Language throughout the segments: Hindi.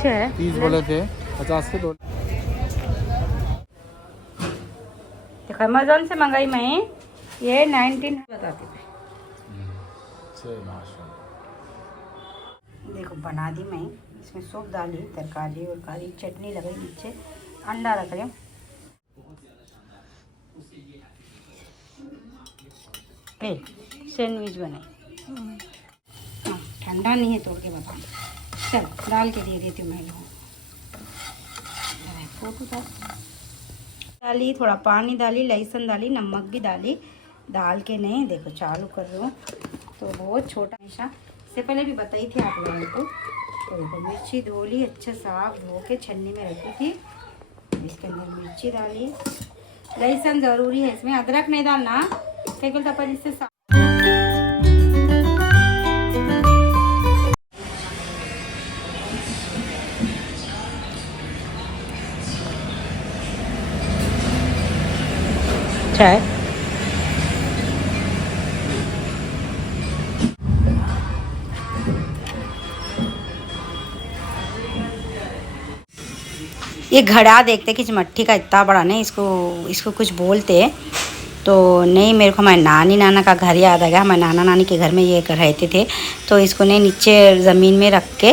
अच्छे है। 30 बोले थे, 50 के 2। देखो अमेजोन से मंगाई मैं ये 19 बताती हूँ। देखो बना दी मैं, इसमें सूप डाली, तरकारी और कारी चटनी लगाई, नीचे अंडा रख रही हूँ। सैंडविच बनाई। हाँ ठंडा नहीं है, तोड़ के बता। चल डाल के दे देती हूँ मैं लोगों को। डाली, थोड़ा पानी डाली, लहसुन डाली, नमक भी डाली, डाल के नहीं देखो चालू कर रही हूँ। तो बहुत छोटा, हमेशा इससे पहले भी बताई थी आप लोगों को। तो देखो मिर्ची धो ली, अच्छा साफ धो के छन्नी में रखी थी। इसके अंदर मिर्ची डाली, लहसुन ज़रूरी है इसमें, अदरक नहीं डालना क्या बोलता पर इससे चाय। ये घड़ा देखते कि मट्टी का इतना बड़ा नहीं, इसको कुछ बोलते हैं तो नहीं। मेरे को हमारे नानी नाना का घर याद आ गया। हमारे नाना नानी के घर में ये रहते थे, तो इसको नहीं नीचे ज़मीन में रख के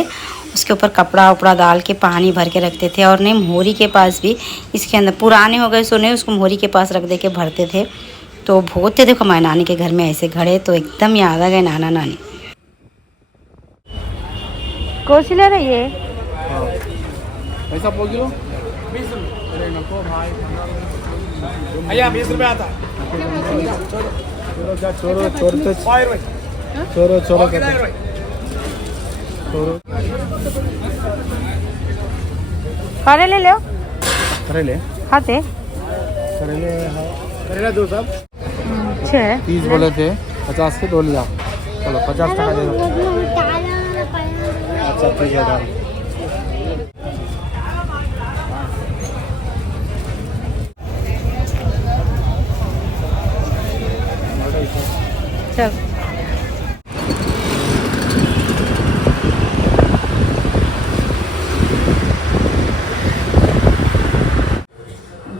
उसके ऊपर कपड़ा उपड़ा डाल के पानी भर के रखते थे। और नहीं मोहरी के पास भी इसके अंदर पुराने हो गए, सो नहीं उसको मोहरी के पास रख दे के भरते थे। तो बहुत थे देखो हमारे नानी के घर में ऐसे घड़े, तो एकदम याद आ गए नाना नानी। कौन ले रही है? पैसा बोल दो। 20 रुपये। भैया 20 रुपये आता। चोरो चोरते चोरो चोरो चोरो। करेले ले करेले खाते करेले करेला दो सब। अच्छे है। 30 बोले थे, 50 के 2 ले जाओ। चलो 50 टका दे दो। अच्छा ठीक है डाल। चल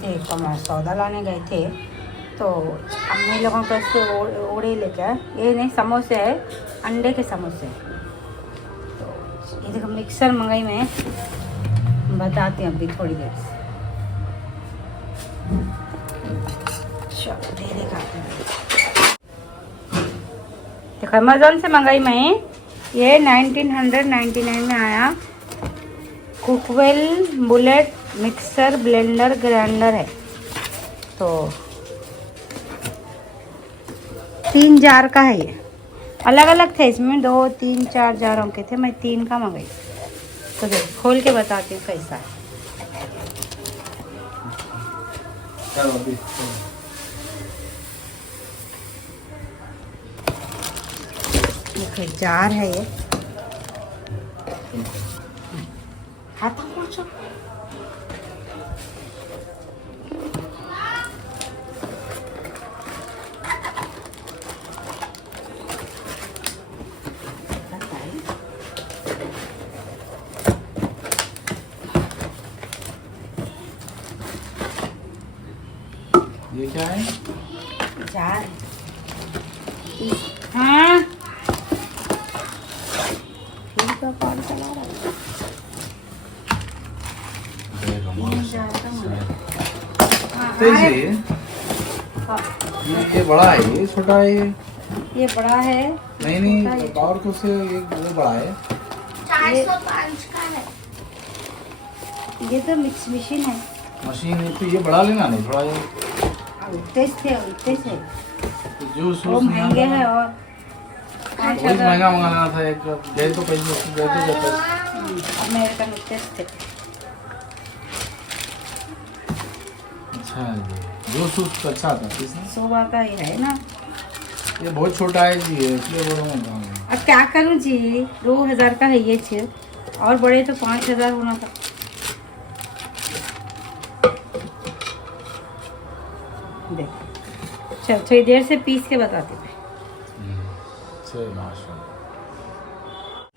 देखो मैं सौदा लाने गए थे, तो हमने लोगों को ऐसे ओढ़े लेके आए। ये नहीं समोसे है, अंडे के समोसे। तो ये देखो मिक्सर मंगाई मैं, बताती हूँ अभी थोड़ी देर से। चलो दे देखा देखो अमेजोन से मंगाई मैं ये 1999 में आया। Cookwell bullet mixer blender grinder है। तो 3 जार का है ये, अलग अलग थे इसमें, 2 3 4 जारों के थे, मैं 3 का मंगाई। तो देखो खोल के बताती हूँ कैसा है। देखो जार है ये, हाथ पोंछो। ये क्या है? जार। हाँ फिर तो कॉल चला रहा है। ये बड़ा है, ये छोटा है। ये बड़ा है। नहीं पावर को से ये बड़ा है। 405 का है। ये तो मिक्स मशीन है। मशीन है तो ये बड़ा लेना नहीं, थोड़ा ये उतने से तो जूस वो महंगे हैं। और बहुत महंगा मंगाना था, एक डेढ़ तो पैसे दे दो जाता है। अमेरिकन उतने थे। अच्छा जूस अच्छा था इसमें। 100 आता ही है ना। ये बहुत छोटा है जी, इसलिए बोल रहा हूँ। अब क्या करूँ जी, 2000 का है ये चीज, और बड़े तो 5000 होना था। देख चल थोड़ी देर से पीस के बताती हूँ।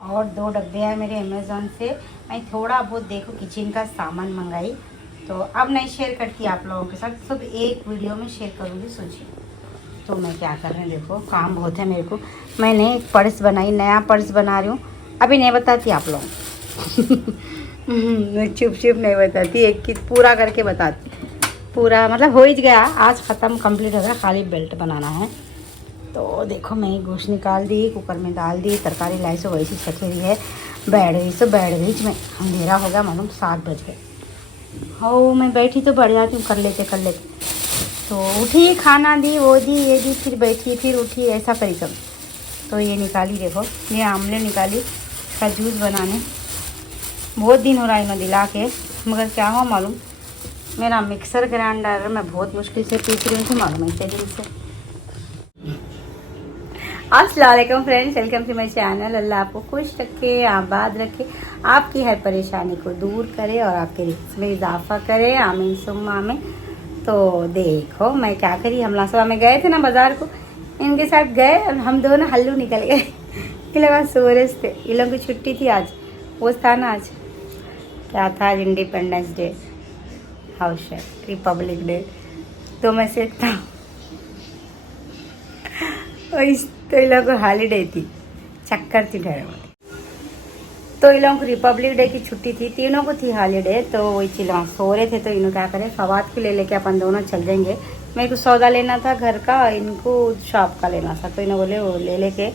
और 2 डब्बे हैं मेरे अमेज़ॉन से। मैं थोड़ा बहुत देखो किचन का सामान मंगाई, तो अब नहीं शेयर करती आप लोगों के साथ, सब एक वीडियो में शेयर करूँगी सोचिए। तो मैं क्या कर रही हूँ, देखो काम बहुत है मेरे को। मैंने एक पर्स बनाई, नया पर्स बना रही हूँ, अभी नहीं बताती आप लोग मैं चुप चुप नहीं बताती, एक की पूरा करके बताती। पूरा मतलब हो ही गया, आज ख़त्म कंप्लीट हो गया, खाली बेल्ट बनाना है। तो देखो मैं गोश्त निकाल दी, कुकर में डाल दी, तरकारी लाई सो वैसी सखी हुई है, बैठ गई सो बैठ गई में। अंधेरा हो गया मालूम, 7 बज गए। हो मैं बैठी तो बढ़ जाती हूँ, कर लेते तो उठी, खाना दी, वो दी, ये दी, फिर बैठी, फिर उठी, ऐसा करी सब। तो ये निकाली, देखो ये आमले निकाली, इसका जूस बनाने। बहुत दिन हो रहा है इन्हों दिला के, मगर क्या हुआ मालूम, मेरा मिक्सर ग्राइंडर मैं बहुत मुश्किल से पीस रही थी मालूम इतने दिन से। अस्सलाम वालेकुम friends, welcome to my channel. अल्लाह आपको खुश रखे, आबाद रखे, आपकी हर परेशानी को दूर करे और आपके रिस्क में इजाफा करे, आमीन सुम्मा आमीन। तो देखो मैं क्या करी, हम सुबह में गए थे ना बाज़ार को, इनके साथ गए, हम दोनों हल्लू निकल गए। ये लोग सूरज थे, ये लोगों की छुट्टी थी आज, वो था ना आज क्या था, आज इंडिपेंडेंस डे, हाउस है, रिपब्लिक डे। तो मैं से था तो इन लोगों को हॉलीडे थी, चक्कर थी ठहरे हुए। तो इन लोगों को रिपब्लिक डे की छुट्टी थी, तीनों को थी हॉलीडे। तो वही चिल्ला सो रहे थे, तो इन्हों क्या करे, फवाद को ले लेके अपन दोनों चल जाएंगे। मेरे को सौदा लेना था घर का, इनको शॉप का लेना था। तो इन्हों बोले वो ले लेके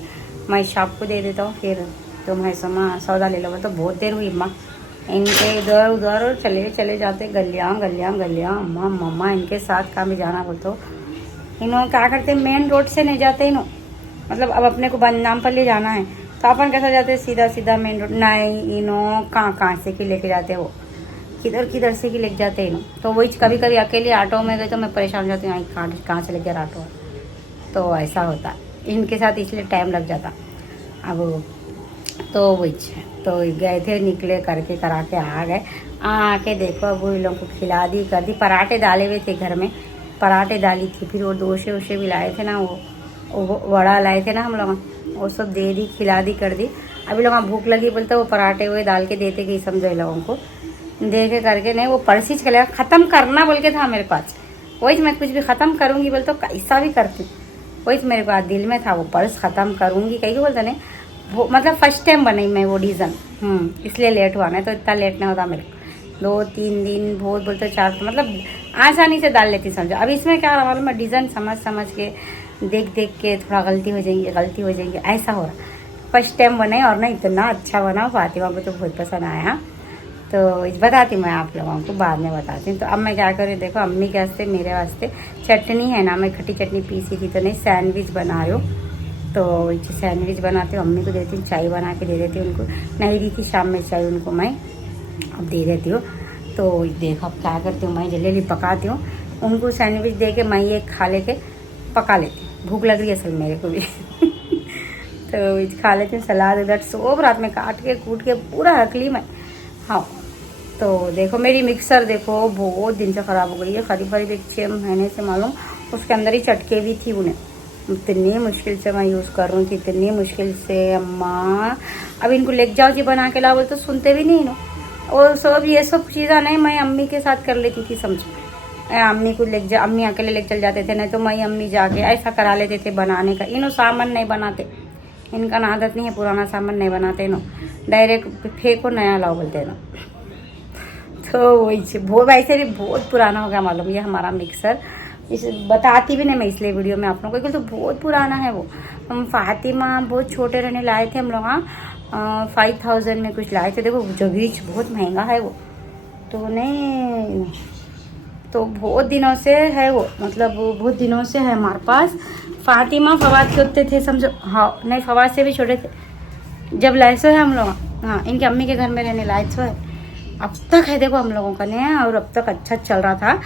मैं शॉप को दे देता हूँ, फिर तुम है समा सौदा ले लो। तो बहुत देर हुई अम्मा, इनके इधर उधर चले जाते, गलियाँ अम्मा मम्मा इनके साथ कहाँ भी जाना बोल। तो इन्हों क्या करते, मेन रोड से नहीं जाते इन्हों, मतलब अब अपने को नाम पर ले जाना है तो अपन कैसा जाते, सीधा मेन रोड नहीं, इन्हों कहाँ से कि लेके जाते, वो किधर से कि लेके जाते इन्हों। तो वही कभी अकेले ऑटो में गए तो मैं परेशान हो जाती हूँ, कहाँ से लेके गया ऑटो। तो ऐसा होता इनके साथ, इसलिए टाइम लग जाता। अब तो वही तो गए थे, निकले करके करा के आ गए। आके देखो अब इन लोगों को खिला दी कर दी, पराठे डाले हुए थे घर में, पराठे डाली थी, फिर वो डोसे वोसे भी लाए थे ना, वो वड़ा लाए थे ना हम लोग, वो सब दे दी, खिला दी कर दी। अभी लोग भूख लगी बोलते वो पराठे हुए डाल के देते कि समझो लोगों को दे के करके, नहीं वो पर्स ही चलेगा, ख़त्म करना बोल के था मेरे पास। वही मैं कुछ भी ख़त्म करूँगी बोलते तो कैसा भी करती, वही मेरे पास दिल में था, वो पर्स ख़त्म करूँगी कहीं बोलते नहीं। वो मतलब फर्स्ट टाइम बनाई मैं वो डिज़ाइन, इसलिए लेट हुआ, नहीं तो इतना लेट नहीं होता मेरे को। 2-3 दिन बहुत बोलते 4, मतलब आसानी से डाल लेती समझो। अब इसमें क्या रहा, मैं डिज़ाइन समझ के देख के थोड़ा गलती हो जाएंगी ऐसा हो रहा। फर्स्ट टाइम बनाई और ना इतना अच्छा बना, फातिमा को तो बहुत पसंद आया। तो बताती मैं आप लोगों को, बाद में बताती हूँ। तो अब मैं क्या करूँ, देखो अम्मी के वास्ते मेरे वास्ते चटनी है ना, मैं खट्टी चटनी पीसी थी तो नहीं, सैंडविच बना रही हूँ। तो सैंडविच बनाती हूँ, अम्मी को देती हूँ, चाय बना के दे देती हूँ उनको, नहीं दी थी शाम में चाय उनको, मैं अब दे देती हूँ। तो देखो अब क्या करती हूँ, मैं जल्दी पकाती हूँ, उनको सैंडविच दे के मैं ये खा लेके पका लेती हूँ, भूख लग रही है असल मेरे को भी तो खा लेती हूँ। सलाद उधर सब रात में काट के कूट के पूरा रख ली मैं। हाँ तो देखो मेरी मिक्सर देखो बहुत दिन से ख़राब हो गई है, करीब 6 महीने से मालूम, उसके अंदर ही चटके भी थी उन्हें, इतनी मुश्किल से मैं यूज़ कर रही हूँ, इतनी मुश्किल से अम्मा। अब इनको लेके जाओ जी बना के लाओ बोल तो सुनते भी नहीं नो, और सब ये सब चीज़ें नहीं मैं अम्मी के साथ कर लेती थी समझो। अम्मी को लेके जा, अम्मी अकेले लेके चल जाते थे, नहीं तो मैं अम्मी जाके ऐसा करा लेते थे बनाने का। इन्हों सामान नहीं बनाते, इनका ना आदत नहीं है, पुराना सामान नहीं बनाते इन्हों, डायरेक्ट फेंको नया लाओ बोलते ना। तो वही वो वैसे भी बहुत पुराना हो गया मालूम ये हमारा मिक्सर, इस बताती भी नहीं मैं इसलिए वीडियो में आप लोगों को, तो बहुत पुराना है वो। हम फातिमा बहुत छोटे रहने लाए थे हम लोग, 5000 में कुछ लाए थे। देखो जगीच बहुत महंगा है वो, तो नहीं तो बहुत दिनों से है वो, मतलब बहुत दिनों से है हमारे पास। फातिमा फवाद के होते थे समझो, हाँ नहीं फवाद से भी छोटे थे जब लाए सो है हम लोग, हाँ इनकी अम्मी के घर में रहने लाए सो है, अब तक है देखो हम लोगों का ने, और अब तक अच्छा चल रहा था।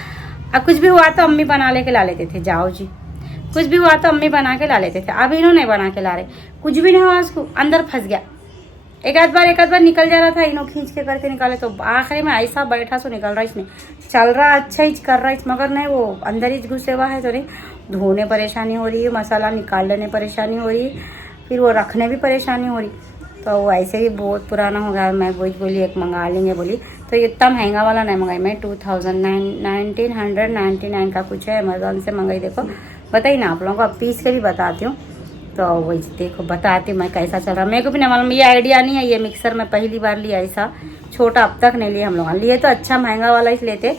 अब कुछ भी हुआ तो अम्मी बना लेके ला लेते थे, जाओ जी कुछ भी हुआ तो अम्मी बना के ला लेते थे। अब इन्होंने बना के ला रहे, कुछ भी नहीं हुआ, उसको अंदर फंस गया, एक आध बार निकल जा रहा था, इन्हों खींच के करके निकाले, तो आखिरी में ऐसा बैठा सो निकल रहा, इसमें चल रहा अच्छा ही कर रहा है, मगर नहीं वो अंदर ही घुसे हुआ है, तो नहीं धोने परेशानी हो रही है, मसाला निकालने परेशानी हो रही, फिर वो रखने भी परेशानी हो रही। तो वो ऐसे भी बहुत पुराना हो गया। मैं वही बोली एक मंगा लेंगे बोली, तो इतना महंगा वाला नहीं मंगाई मैं। 1999 का कुछ है, अमेजोन से मंगाई। देखो बताइए ना आप लोगों को, अब पीस के भी बताती हूँ। तो वही देखो बताती हूँ मैं कैसा चल रहा। मेरे को भी नहीं मालूम, ये आइडिया नहीं है। ये मिक्सर मैं पहली बार लिया ऐसा छोटा, अब तक नहीं लिया हम लोग। लिए तो अच्छा महंगा वाला ही लेते,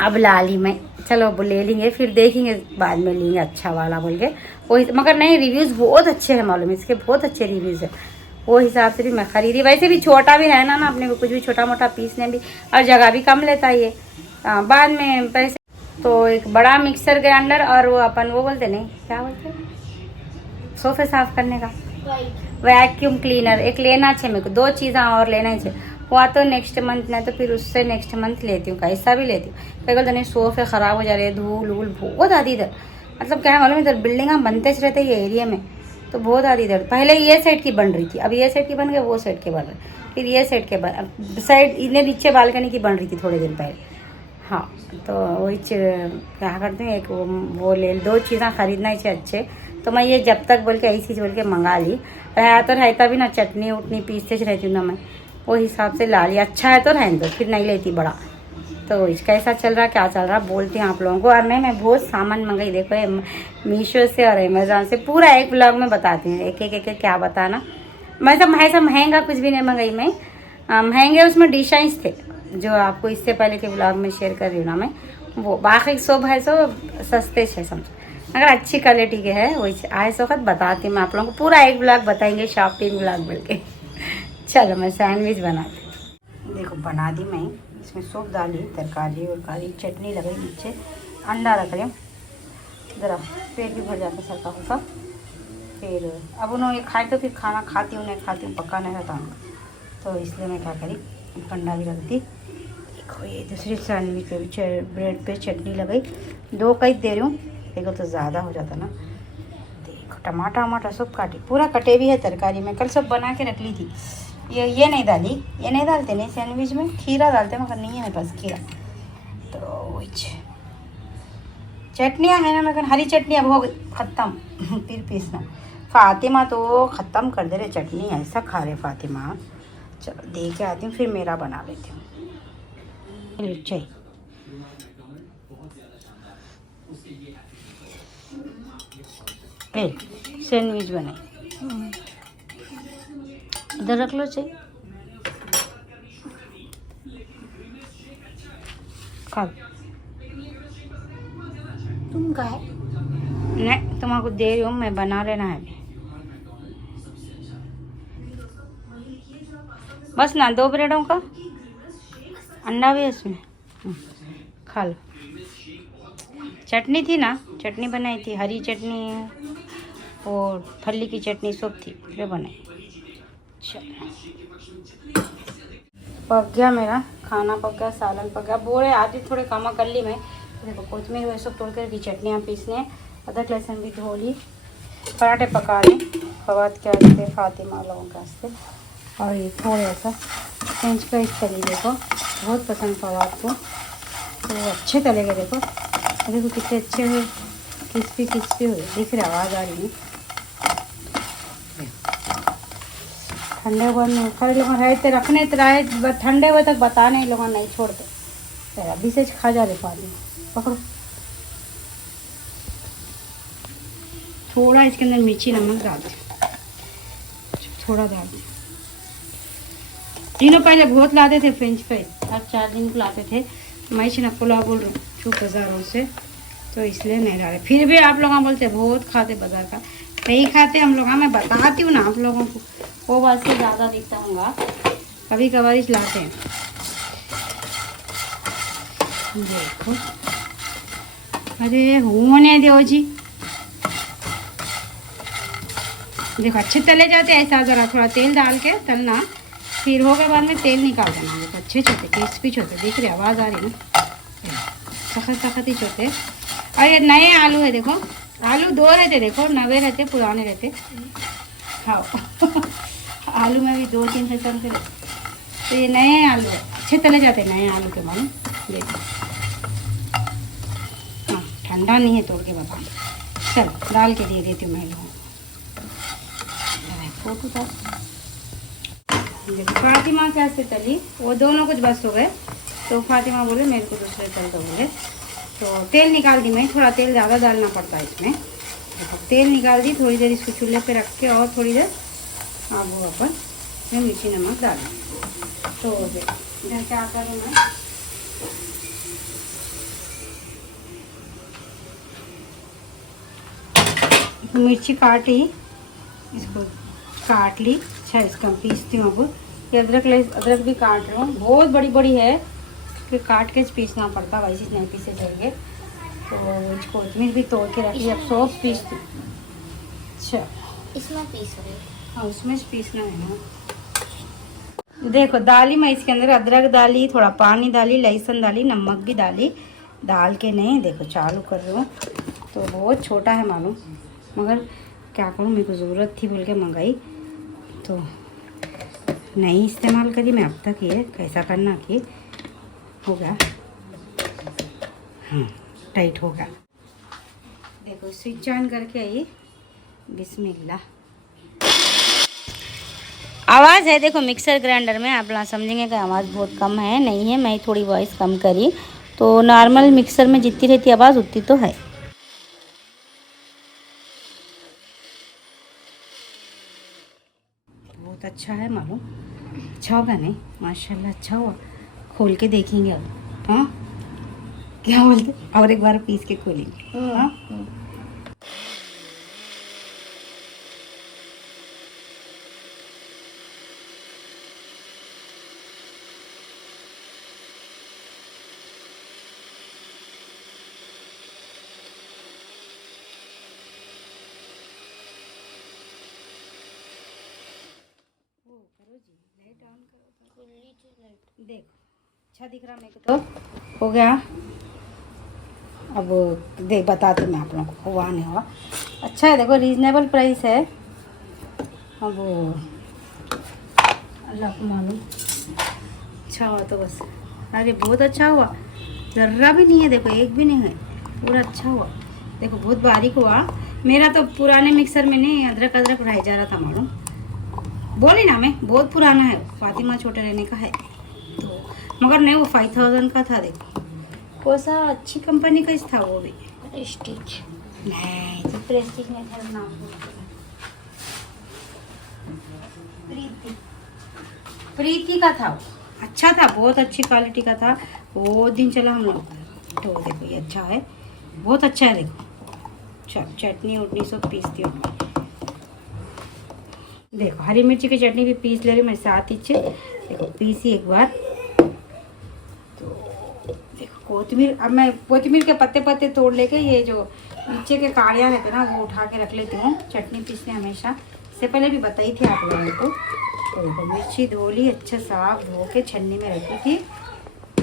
अब ला ली मैं। चलो अब ले लेंगे, फिर देखेंगे बाद में लेंगे अच्छा वाला बोल के वही। मगर नहीं, रिव्यूज़ बहुत अच्छे हैं मालूम, इसके बहुत अच्छे रिव्यूज़ है। वो हिसाब से भी मैं खरीदी। वैसे भी छोटा भी है ना अपने को कुछ भी छोटा मोटा पीसने भी, और जगह भी कम लेता है ये। बाद में पैसे तो एक बड़ा मिक्सर ग्राइंडर और वो अपन वो बोलते नहीं क्या बोलते, सोफे साफ करने का वैक्यूम क्लीनर एक लेना चाहिए मेरे को। 2 चीज़ें और लेना ही चाहिए। हुआ तो नेक्स्ट मंथ, नहीं तो फिर उससे नेक्स्ट मंथ लेती हूँ, कैसा भी लेती हूँ। कई बोलते नहीं सोफे ख़राब हो जा रहे हैं, धूल वूल बहुत आती इधर। मतलब क्या मालूम, इधर बिल्डिंग बनते रहते ये एरिया में, तो बहुत आती इधर। पहले ये साइड की बन रही थी, अब ये साइड की बन गई, वो साइड के बन रहे, फिर ये साइड के साइड इन्हें नीचे बालकनी की बन रही थी थोड़े दिन पहले। हाँ तो वही क्या करते हैं, एक वो ले 2 चीज़ें खरीदना ही चाहिए अच्छे। तो मैं ये जब तक बोल के ऐसी चीज़ बोल के मंगा ली। रहता भी ना, चटनी उटनी पीसते रहती हूँ ना मैं, वो हिसाब से ला लिया। अच्छा है तो रहने दो, फिर नहीं लेती बड़ा। तो इसका ऐसा चल रहा, क्या चल रहा बोलती हूँ आप लोगों को। और मैं बहुत सामान मंगाई देखो, मीशो से और अमेजोन से। पूरा एक ब्लॉग में बताती हूँ, एक एक क्या बताना। मैं सब ऐसा महंगा कुछ भी नहीं मंगाई मैं। महंगे उसमें डिजाइंस थे जो आपको इससे पहले के ब्लॉग में शेयर कर रही हूँ ना मैं, वो बाकी सब है सो सस्ते से समझो। अगर अच्छी क्वालिटी के है वही आए सो वक्त बताती हूँ मैं आप लोगों को। पूरा एक ब्लॉग बताएंगे, शॉपिंग ब्लॉग बोल के। चलो मैं सैंडविच बनाती हूँ। देखो बना दी मैं, इसमें सूप डाली, तरकारी और कारी चटनी लगाई, नीचे अंडा रख रही हूँ। ज़रा पेट भी भर जाता सरका होगा। फिर अब उन्होंने खाए तो फिर खाना खाती हूँ नहीं खाती हूँ, पक्का नहीं रहता हूँ। तो इसलिए मैं क्या करी, अंडा भी रख दी। देखो ये दूसरी सैंडविच पे ब्रेड पे चटनी लगाई। 2 कई दे रही हूँ, देखो तो ज़्यादा हो जाता ना। देखो टमाटर वमाटर सब काटे, पूरा कटे भी है तरकारी में, कल सब बना के रख ली थी। ये नहीं डाली, ये नहीं डालते नहीं सैंडविच में, खीरा डालते मगर नहीं है मेरे पास खीरा। तो वही चटनियाँ है ना, मगर हरी चटनी अब हो गई ख़त्म। फिर पीसना। फातिमा तो ख़त्म कर दे रहे चटनी, ऐसा खा रहे फातिमा। चलो दे के आती हूँ, फिर मेरा बना लेती हूँ। मिर्चाई सैंडविच बनाई, इधर रख लो चाहिए खा। तुम का है नहीं, तुम्हारे दे रही हूँ मैं, बना लेना है बस ना। 2 ब्रेडों का अंडा भी है इसमें, खा लो। चटनी थी ना, चटनी बनाई थी, हरी चटनी और फली की चटनी सब थी, जो बनाई। चलो पक गया मेरा खाना, पक गया, सालन पक गया। बोले आधी थोड़े काम कर ली मैं। देखो कोथमीर वैसे तोड़ कर की चटनियाँ पीसने, अदरक लहसुन भी धो ली, पराठे पका ली फवाद के वास्ते, फातिमा लोगों के वास्ते। और ये थोड़ा सा फ्रेंच फ्राइज तली, देखो बहुत पसंद फवाद को, तो अच्छे तले गए। देखो देखो कितने अच्छे हुए, क्रिस्पी क्रिस्पी हुए, दिख रहा आवाज़ आ रही है। ठंडे हुए में खड़े लोग रहते रखने रहे, ठंडे हुए तक बताने लोग नहीं छोड़ते, तो अभी से खा जा रहे पानी। पकड़ो थोड़ा इसके अंदर मिर्ची नमक डाल दे, थोड़ा डाल दे। दिनों पहले बहुत लाते थे फ्रेंच फ्राइज, अब 4 दिन को लाते थे। मैं ना पुलाव बोल रही हूँ चुप बाज़ारों से, तो इसलिए नहीं डाले। फिर भी आप लोग बोलते बहुत खाते बाज़ार का, नहीं खाते हम लोग। मैं बताती हूँ ना आप लोगों को, वो बात से ज़्यादा दिखता हूँगा, कभी कभार ही लाते हैं। देखो अरे होने दो जी, देखो अच्छे तले जाते हैं। ऐसा ज़रा थोड़ा तेल डाल के तलना, फिर हो गए बाद में तेल निकाल देना। देखो अच्छे छोटे क्रिस्पी छोटे, दिख रहे आवाज़ आ रही ना, सख्त सख्त ही छोटे। और ये नए आलू है, देखो आलू 2 रहते, देखो नवे रहते पुराने रहते। हाँ आलू में भी 2-3 किस्म के रहते, तो ये नए आलू है, अच्छे तले जाते नए आलू के मालूम। देखो हाँ ठंडा नहीं है, तोड़ के बता। चलो डाल के दे देती हूँ मैं लोगों को। फोटो था। देखो फातिमा कैसे तली, वो दोनों कुछ बस हो गए तो फातिमा बोले मेरे को दूसरे तल दो बोले, तो तेल निकाल दी मैं। थोड़ा तेल ज़्यादा डालना पड़ता है इसमें। देखो तेल निकाल दी, थोड़ी देर इसको चूल्हे पे रख के और थोड़ी देर आप वो अपन इसमें मिर्ची नमक डालें। तो इधर क्या करूँ मैं, मिर्ची काट ली, इसको काट ली। अच्छा इसका पीसती हूँ अब। ये अदरक भी काट रही हूँ, बहुत बड़ी बड़ी है कि काट के पीसना पड़ता, वैसे नहीं पीसे जाएंगे। तो इसको कोतमीर भी तोड़ के रखी, अब सॉस पीसती। अच्छा इसमें पीस रही। हाँ उसमें से पीसना है ना। देखो डाली मैं इसके अंदर अदरक डाली, थोड़ा पानी डाली, लहसुन डाली, नमक भी डाली। डाल के नहीं देखो चालू कर रही हूँ। तो बहुत छोटा है मालूम, मगर क्या करूँ, मेरे को ज़रूरत थी बोल के मंगाई तो नहीं इस्तेमाल करी मैं अब तक। ये कैसा करना कि हो गया, हाँ टाइट हो गया। देखो स्विच ऑन करके आई, बिस्मिल्लाह। आवाज़ है देखो मिक्सर ग्राइंडर में, आप लोग समझेंगे कि आवाज़ बहुत कम है, नहीं है, मैं थोड़ी वॉइस कम करी। तो नॉर्मल मिक्सर में जितनी रहती आवाज़ उतनी तो है। बहुत अच्छा है मालूम, अच्छा होगा नहीं, माशाल्लाह अच्छा हुआ। खोल के देखेंगे अब, हाँ क्या बोलते, और एक बार पीस के खोलेंगे। हाँ देखो अच्छा दिख रहा मेरे को तो हो गया। अब देख बताती मैं आप लोगों को हुआ नहीं हुआ। अच्छा है देखो, रीजनेबल प्राइस है। अब अल्लाह को मालूम, अच्छा हुआ तो बस। अरे बहुत अच्छा हुआ, ज़र्रा भी नहीं है देखो, एक भी नहीं है, पूरा अच्छा हुआ। देखो बहुत बारीक हुआ। मेरा तो पुराने मिक्सर में नहीं अदरक उड़ाई जा रहा था मालूम, बोली ना मैं, बहुत पुराना है, फातिमा छोटे रहने का है तो, मगर नहीं वो 5000 का था। देखो कौन सा अच्छी कंपनी का था वो भी, प्रेस्टीज नहीं तो प्रेस्टीज नहीं था, नाम प्रीति का था वो। अच्छा था, बहुत अच्छी क्वालिटी का था, वो दिन चला हम लोग। तो देखो ये अच्छा है, बहुत अच्छा है। देखो चटनी उटनी सब पीसती हूँ। देखो हरी मिर्ची की चटनी भी पीस ले रही मैं साथ ही से। देखो पीसी एक बार। तो देखो कोतमीर, अब मैं कोतमीर के पत्ते पत्ते तोड़ लेके ये जो नीचे के काड़ियाँ रहते ना वो उठा के रख लेती हूँ चटनी पीसने हमेशा। इससे पहले भी बताई थी आप लोगों को। तो देखो मिर्ची धो ली, अच्छा साफ धो के छन्नी में रखी थी।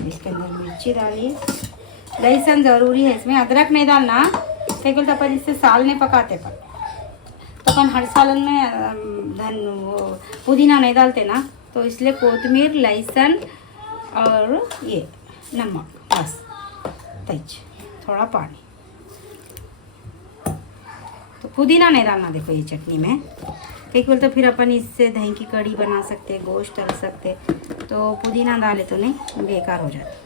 इसके अंदर मिर्ची डाली, लहसुन ज़रूरी है इसमें, अदरक नहीं डालना क्योंकि तो अपन इससे साल नहीं पकाते, पर तो अपन हर सालन में वो पुदीना नहीं डालते ना, तो इसलिए कोतमीर, लहसुन और ये नमक बस, तेज थोड़ा पानी। तो पुदीना नहीं डालना देखो ये चटनी में, कई बोलते फिर अपन इससे दही की कड़ी बना सकते, गोश्त तल सकते, तो पुदीना डाले तो नहीं बेकार हो जाता।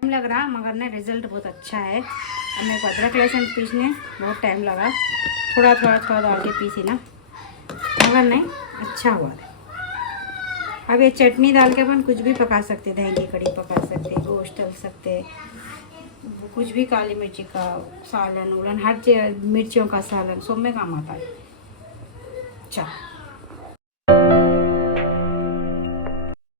टाइम लग रहा मगर ना रिजल्ट बहुत अच्छा है। अब मेरे को अदरक लहसुन पीसने बहुत टाइम लगा, थोड़ा डाल के पीसी ना, मगर नहीं अच्छा हुआ है। अब ये चटनी डाल के अपन कुछ भी पका सकते, दही की कड़ी पका सकते, गोश्त तल सकते, कुछ भी, काली मिर्ची का सालन उलन, हर मिर्चियों का सालन सब में काम आता है। अच्छा